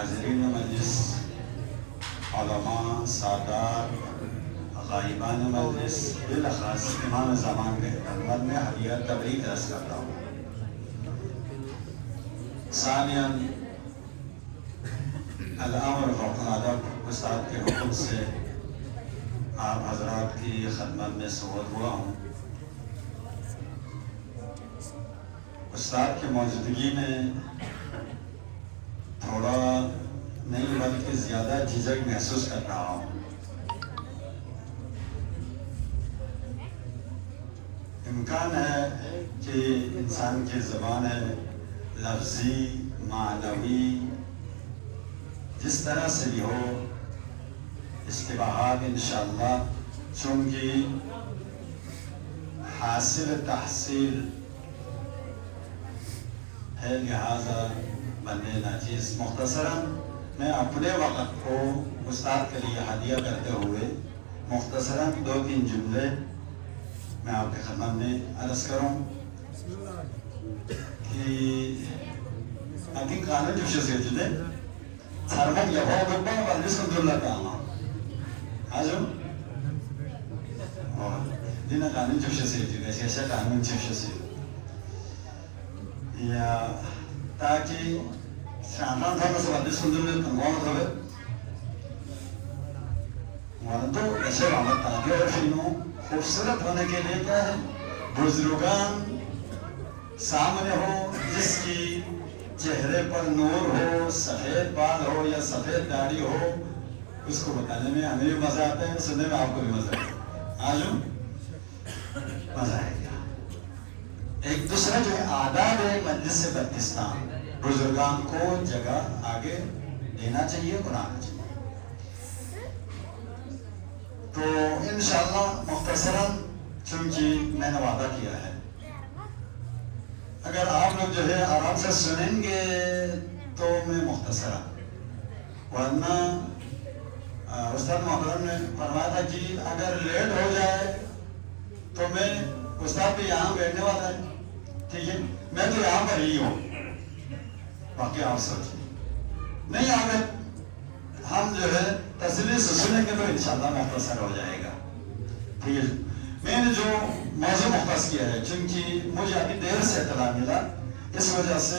حاضرین مجلس، علماء، سادات، غائبان مجلس، بالاخص امام زمان کے خدمت میں ہدیہ تبریک عرض کرتا ہوں۔ ثانیاً الامر فوق الادب، استاد کے حکم سے آپ حضرات کی خدمت میں صحبت ہوا ہوں۔ استاد کی موجودگی میں تھوڑا نہیں بلکہ زیادہ جھجک محسوس کر رہا ہوں۔ امکان ہے کہ انسان کی زبان ہے لفظی، معنوی، جس طرح سے بھی ہو، اشتباہات انشاءاللہ چونکہ حاصل تحصیل ہے، لہذا بندے ناچیز۔ مختصراً میں اپنے وقت کو استاد کے لیے ہدیہ کرتے ہوئے مختصراً 2-3 جملے میں آپ کی خدمت میں عرض کروں کہ اگر قانون جو سیچتے سرمک یہاں گبا ورنس کو دولہ کاما آجو دینا قانون جو سیچتے ایسا قانون جو سیچتے یا تاکہ شاندان تھا کہ سوادی سندر میں تنگوان ہوئے وردو ایسے رامت تاکہ اور فلموں خوبصورت ہونے کے لیے کیا ہے، بزرگان سامنے ہو، جس کی چہرے پر نور ہو، سفید بال ہو یا سفید داڑھی ہو، اس کو بتانے میں ہمیں بھی مزہ آتا ہے، سننے میں آپ کو بھی مزہ آتا ہے۔ آجو مزہ آئے گا۔ ایک دوسرا جو ہے آداب مجلس بلتستان، بزرگان کو جگہ آگے دینا چاہیے، بنانا چاہیے۔ تو انشاءاللہ مختصراً چونکہ میں نے وعدہ کیا ہے، اگر آپ لوگ جو ہے آرام سے سنیں گے تو میں مختصراً، ورنہ استاد محترم نے فرمایا تھا کہ اگر لیٹ ہو جائے تو میں استاد بھی یہاں بیٹھنے والا ہے، ٹھیک ہے، میں تو یہاں پر ہی ہوں، باقی آپ سوچیں نہیں آگے ہم جو ہے تسلی سے سنیں گے تو انشاءاللہ مختصر ہو جائے گا، ٹھیک ہے۔ میں نے جو موضوع مختص کیا ہے چونکہ مجھے ابھی دیر سے اطلاع ملا، اس وجہ سے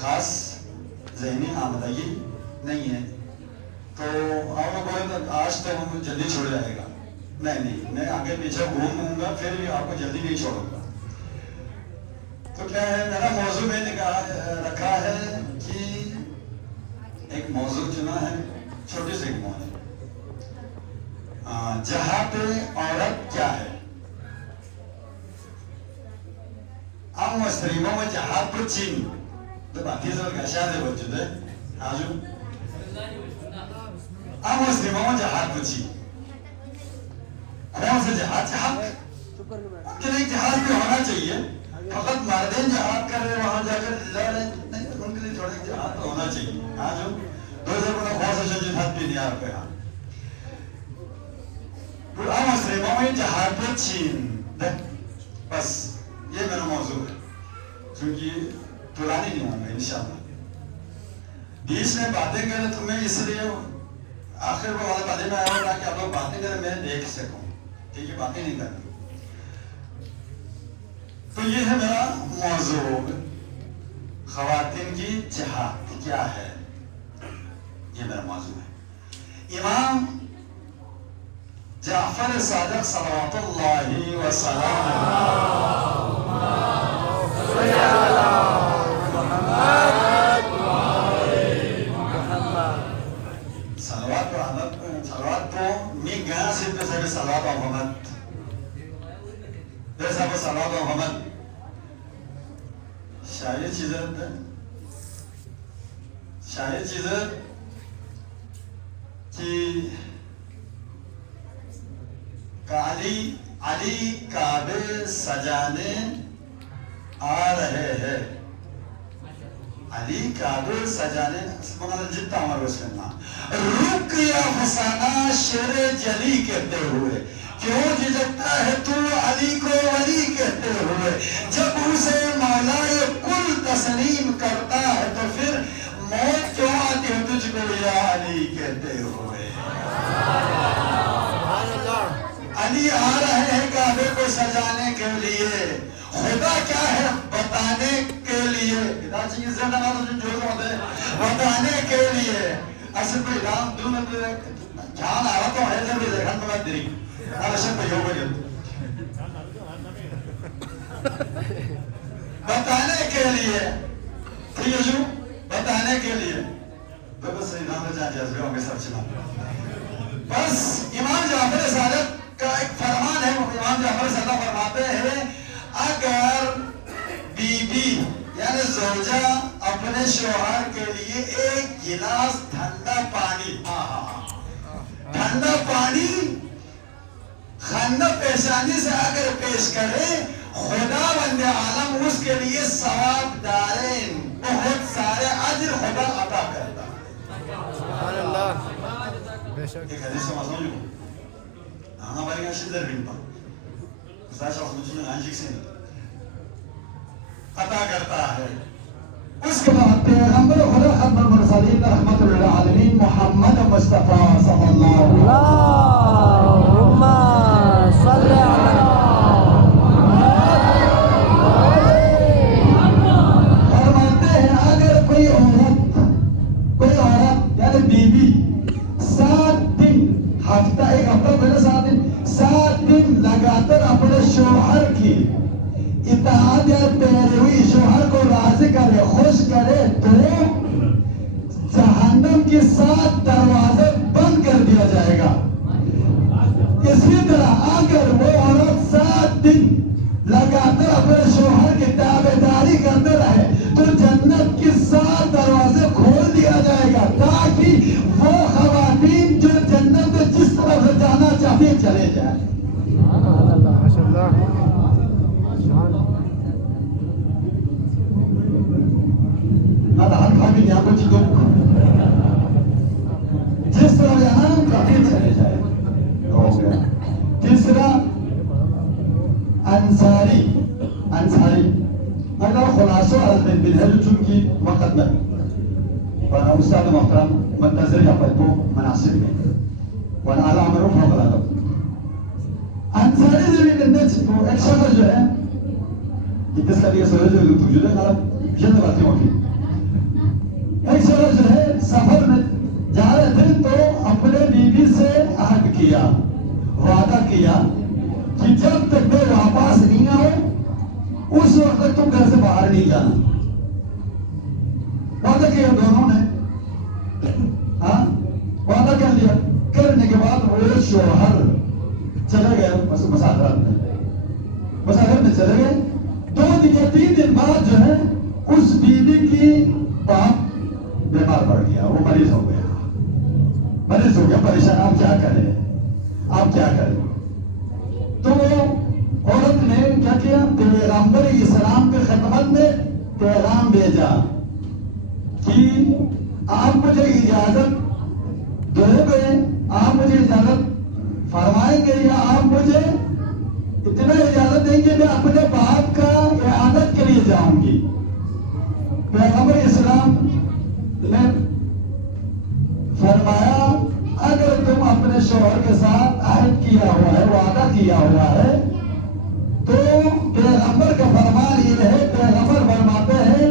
خاص ذہنی آمدگی نہیں ہے، تو آپ لوگ بولے تو آج تو ہم جلدی چھوڑ جائے گا، نہیں میں آگے پیچھے گھوموں گا، پھر بھی آپ کو جلدی نہیں چھوڑوں گا۔ تو کیا ہے، میرا موضوع میں نے رکھا ہے کہ ایک موضوع چنا ہے، چھوٹی سے ایک موضوع، جہاد عورت کیا ہے؟ ام مستریموں میں جہاد پر چین تو باقی سب گشا دے بچو دے آجو ام مستریموں میں جہاد پر چین کون سے جہاد؟ کہ نہیں، جہاد بھی ہونا چاہیے، فقط مردین جہاد کر رہے وہاں جا کر لڑے نہیں، ان کے لیے تھوڑا جہاد تو ہونا چاہیے۔ آجو دوسرے کو بہت سے جہاد بھی دیا پہ ہاں ام مستریموں میں جہاد پر چین، بس یہ میرا موضوع ہے، چونکہ پرانی نہیں ہوں گا انشاءاللہ۔ بیچ میں باتیں کریں تو میں اس لیے آخر کو والا باتیں میں آیا ہوں تاکہ آپ لوگ باتیں کریں میں دیکھ سکوں، ٹھیک ہے، باتیں نہیں کرنی۔ تو یہ ہے میرا موضوع، خواتین کی جہاد کیا ہے، یہ میرا موضوع ہے۔ امام جعفر صادق صلوات اللہ وسلام صلوات تو می گانا سیدھے سے صلوات و محمد جیسا کو صلوات و محمد شاید چیزیں کہ علی کعبے سجانے آ رہے ہیں، علی کعبے سجانے جتنا ہمارا اس میں رک یا فسانہ شیر جلی کہتے ہوئے، کیوں جھجکتا ہے تو علی کو ولی کہتے ہوئے، جب اسے مولا کل تسلیم کرتا ہے تو پھر موت کیوں یا علی کہتے ہوئے علی آ رہے ہیں کعبے کو سجانے کے لیے خدا کیا ہے بتانے کے لیے بتانے کے لیے اصل پہ ادام دوں میں جان آ رہا تو ہے جب دیکھن میں دری اصل پہ ہو گئی بتانے کے لیے ٹھیک ہے جو بتانے کے لیے تو بس امام جان جذبے ہوں گے سب چلا بس امام جعفر صادق کا ایک فرمان ہے امام جعفر صادق فرماتے ہیں اگر بی بی یعنی زوجہ اپنے شوہر کے لیے ایک گلاس ٹھنڈا پانی خندہ پیشانی سے اگر پیش کرے خدا بند عالم اس کے لیے ثواب دارین بہت سارے اجر خدا عطا کرتا سبحان اللہ ایک حدیث کو مضمون جو آنا باری گاشی در بین پا خدا شخص مجھنے آنجیک سے عطا کرتا ہے اس کے بعد پیغمبر خدا ختم المرسلین رحمت للعالمین محمد مصطفیٰ صلی اللہ اللہم صلی اللہ فرماتے ہیں اگر کوئی عورت یعنی بی بی 7 دن ہفتہ ایک ہفتہ پہلے 7 دن لگاتر اپنے شوہر کی اطاعت یا پیروی شوہر کو راضی کرے خوش کرے تو جہنم کی 7 دروازے بند کر دیا جائے گا اسی طرح اگر وہ عورت 7 دن لگاتر اپنے شوہر کی تابعداری کرتے رہے تو جنت کی 7 دروازے کھول دیا جائے گا تاکہ وہ خواتین جو جنت میں جس طرف سے جانا چاہتی ہیں چلے جائیں جس طرح جانا کافی چلے جائے تیسرا انصاری اگر خلاصہ حضرت بن ہے چونکہ وقت میں وانا استاد محترم منتظر یا پتو مناسب میں وانا اعلیٰ عمرو فوق العدم انصاری زمین اندر چھو ایک شخص جو ہے کس کا دیگه سوال جو توجود ہے نارا جنت باتی ہوگی ایک شخص جو ہے سفر میں جا رہے تھے تو اپنے بیوی سے عہد کیا وعدہ کیا کہ جب تک میں واپس نہیں آؤں اس وقت تک تم گھر سے باہر نہیں جانا وعدہ کیا دونوں نے وعدہ کر لیا کرنے کے بعد وہ شوہر چلے گئے مسافرت میں چلے گئے 2 دن یا 3 دن بعد جو ہے اس بیوی کی باپ بیمار پڑ گیا وہ مریض ہو گیا پریشان آپ کیا کریں تو عورت نے کیا کیا پیغمبر اسلام کے خدمت میں پیغام بھیجا کہ آپ مجھے اجازت دو گے آپ مجھے اجازت فرمائیں گے یا آپ مجھے اتنا اجازت دیں گے میں اپنے باپ کا اعادت کے لیے جاؤں گی پیغمبر اسلام نے فرمایا اگر تم اپنے شوہر کے ساتھ عہد کیا ہوا ہے وعدہ کیا ہوا ہے تو پیغمبر کا فرمان یہ ہے پیغمبر فرماتے ہیں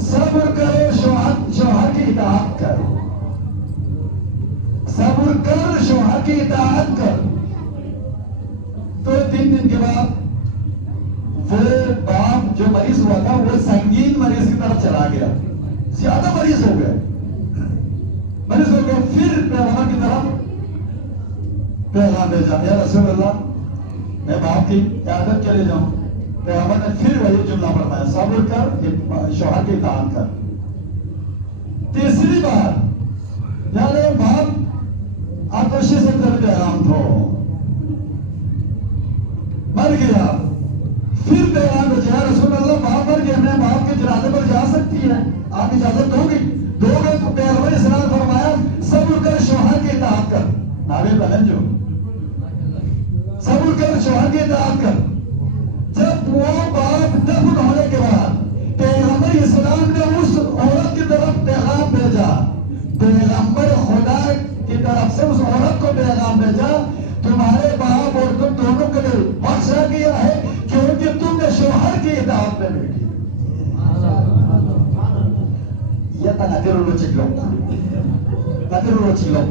صبر کرو شوہر کی اطاعت کر صبر کر شوہر کی اطاعت کر تو 3 دن کے بعد وہ باپ جو مریض ہوا تھا وہ سنگین مریض کی طرف چلا گیا زیادہ مریض ہو گئے پھر پیغمبر کی طرف پیغام بھیجا یا رسول اللہ میں باپ کی عیادت کے لیے جاؤں پیغمبر نے پھر وہی جملہ فرمایا صبر کر شوہر کی اطاعت کر تیسری بار یعنی باپ آتشی سے طرف پیغام تھو مر گیا پھر پیغام بھیجا یا رسول اللہ باپ مر گیا میں باپ کے جنازے پر جا سکتی ہے آپ اجازت دو گے تو پیغمبر اسلام فرمایا صبر کر شوہر کی اطاعت کر نابل بہن جو صبر کر شوہر کی اطاعت کر جب وہ باپ دفن ہونے کے بعد پیغمبر اسلام نے اس عورت کی طرف پیغام بھیجا پیغمبر Yata natiru lo ciklok. Natiru lo ciklok.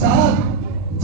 7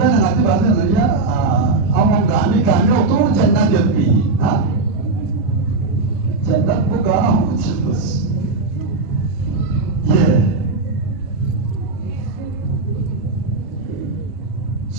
dan nanti bahasa Indonesia omong kami waktu jannat yapi jannat buka terus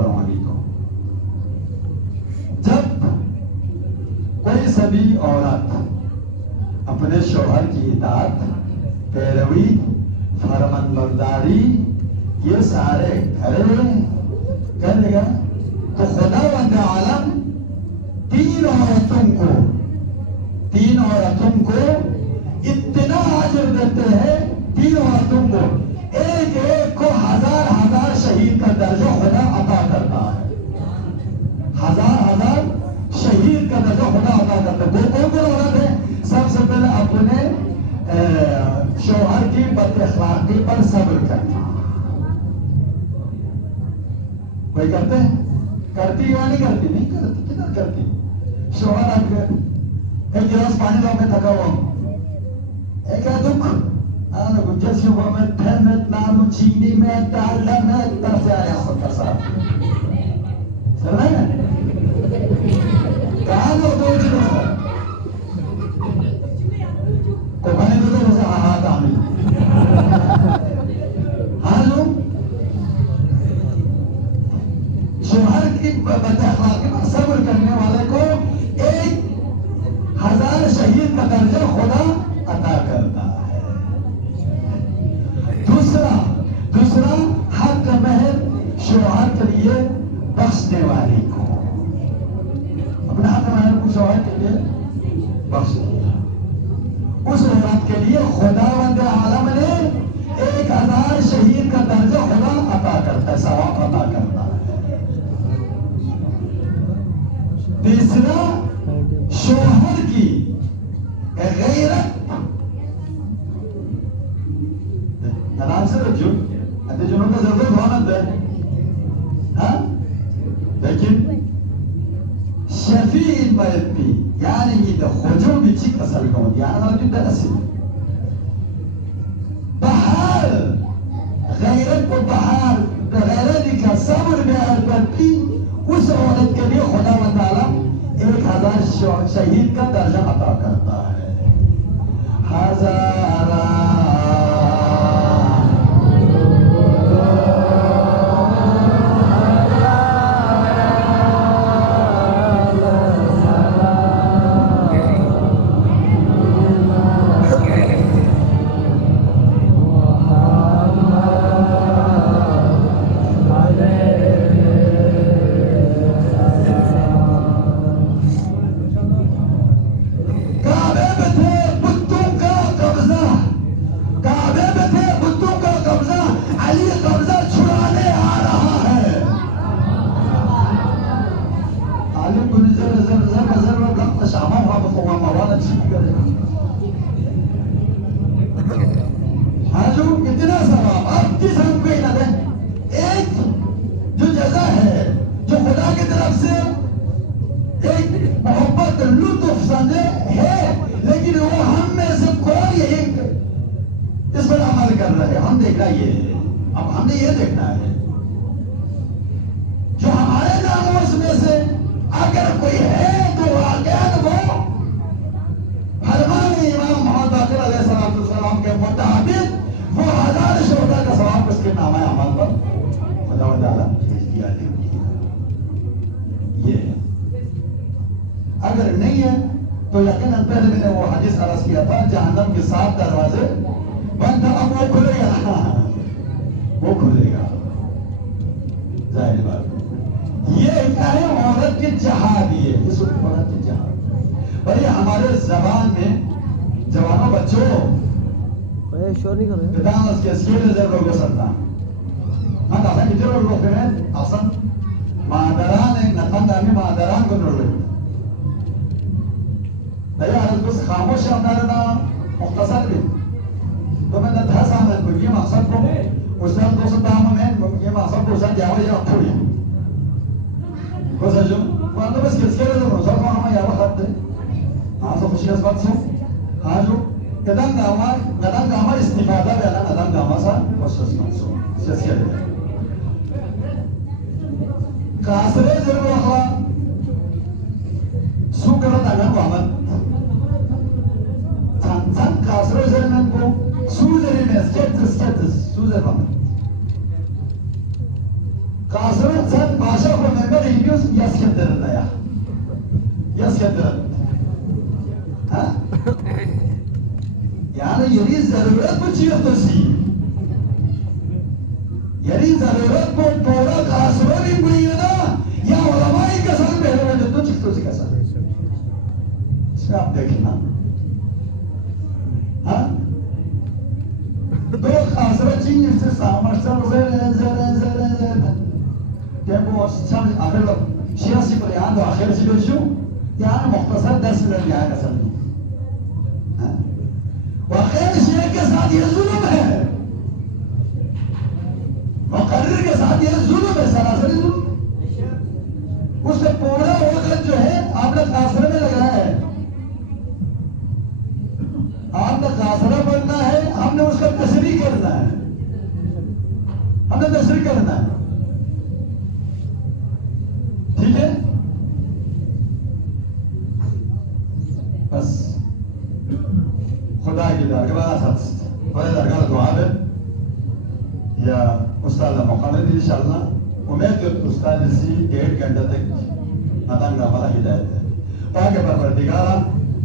فراوانی کو. جب کوئی سبھی عورت اپنے شوہر کی اطاعت، پیروی، فرمانبرداری یہ سارے کرے گا تو خداوند عالم تین عورتوں کو اتنا اجر دیتے ہیں. تین عورتوں کو ایک کو 1000 شہید کا درجہ خدا عطا کرتا ہے. 1000 شہید کا درجہ خدا عطا کرتا ہے. کون عورت ہے؟ سب سے پہلے اپنے شوہر کی بد اخلاقی پر صبر کرنا. کوئی کرتے ہیں؟ کرتی یا نہیں کرتی؟ نہیں کرتی. کدھر کرتی؟ شوہر آپ کے ایک گلاس پانی لاؤ، میں تھکا ہوا ہوں. ایک ہے دکھ جیسے وہ میں پھیمت نامو چینی میں ڈالا میں طرف سے آیا خودکر صاحب سر رہے ہیں کہاں لو دو چیزوں سے کو بھانے دو دو سے آہات آمین. ہاں لو شوہر کی بد اخلاقی پر صبر کرنے والے کو 1000 شہید کا درجہ خدا عطا کرتا ہے. دوسرا حق مہر شوہر کے لیے بخشنے والی کو اپنا حق مہر کو شوہر کے لیے بخش دیا. اس عورت کے لیے خداوند عالم نے 1000 شہید کا درجہ خدا عطا کرتا ہے، ثواب عطا کرتا ہے. تیسرا شوہر کی غیرت. آرام سے رکھو، انتے جنہوں کا ضرورت ہونا ہے ہاں، لیکن شفیع باید بی یعنی یہ خوجو بھی چی کسل کون یعنی ملکی درسی بہار غیرت کو بہار غیرت کا صبر بیار کرتی. اس عورت کے لیے خداوند عالم 1000 شہید کا درجہ عطا کرتا ہے. 1000 اگر نہیں ہے تو یقیناً پہلے میں نے وہ حدیث عرض کیا تھا جہنم کے 7 دروازے بند اب وہ کھلے گا، وہ کھلے گا. ظاہر بات یہ ہے عورت کی جہاد. یہ اس عورت کی جہاد بھائی ہمارے زبان میں جوانوں بچوں بدانس کے اسکیل ضرور ہو سکتا مت اصلا کی ضرور ہو پھر اصلا مادران نتن دامی مادران کو ضرور دیا حضرت بس خاموش اندارنا مختصر بھی تو میں نے دھا سامن کو یہ مقصد کو استاد دوست دام میں یہ مقصد کو استاد جاوہ یہ اپھوڑی کو سجو وہاں تو بس کس کے لئے ضرور سب وہاں ہمیں یاوہ خط دے ہاں سو خوشی اس بات سو ہاں جو ندان گاما استفادہ بیانا ندان گاما سا خوشی اس سو کس کے لئے کاسرے ضرور اخوا سو کرت اگر وامد Tan kasro üzerinden bu su üzerine sketis su üzerinden kasro sen baş tempo سمجھ آخر لوگ شیعہ سی پر یہاں تو آخر سی بیچو یہاں مختصر 10 منٹ یہاں کا سمجھو واقعی شیعہ کے ساتھ یہ ظلم ہے، مقرر کے ساتھ یہ ظلم ہے، سراسری ظلم۔ اس کا پورا وقت جو ہے آپ نے قاصرہ میں لگایا ہے، آپ نے قاصرہ پڑھنا ہے، ہم نے اس کا تشریح کرنا ہے، ہم نے تشریح کرنا ہے، ٹھیک ہے؟ بس خدا کی درگاہ خدا درگاہ دعا ہے یا استاد محمد انشاءاللہ امید استاد سی 1.5 گھنٹہ تک مدن کا ہمارا ہدایت ہے تاکہ پروردگارہ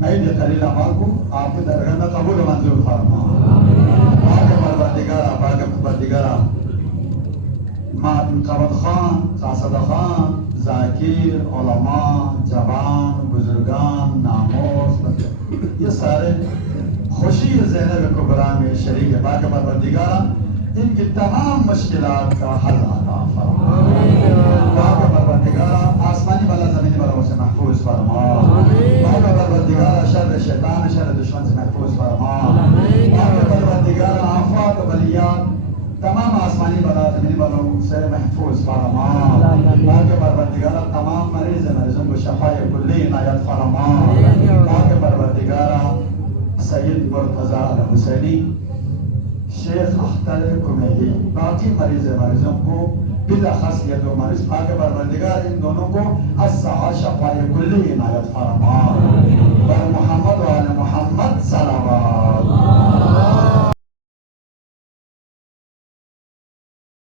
عید قلیل اعمال کو آپ کی درگاہ میں قبول و منظور فرما پاک پروردگارہ قبط خان، قاصد خان، ذاکر، علماء، جوان، بزرگان، ناموس یہ سارے خوشی زینب کبریٰ میں شریک ہے پاک پروردگارہ ان کی تمام مشکلات کا حل عطا فرما پاک پروردگارہ آسمانی والا زمینی والا سے محفوظ فرما پاک پروردگارہ شر شیطان شر دشمن سے محفوظ فرما پاک پروردگارہ آفات و بلیات تمام آسمانی والا زمینی والوں سے محفوظ فرما پاک پروردگارہ تمام مریضوں کو شفاء کلی عنایت فرما پاک پروردگارہ سید مرتضی الحسینی شیخ اختر کمیلی باقی مریضوں کو بالاخص یہ دو مریض پاک پروردگار ان دونوں کو الصحہ شفاء کلی عنایت فرما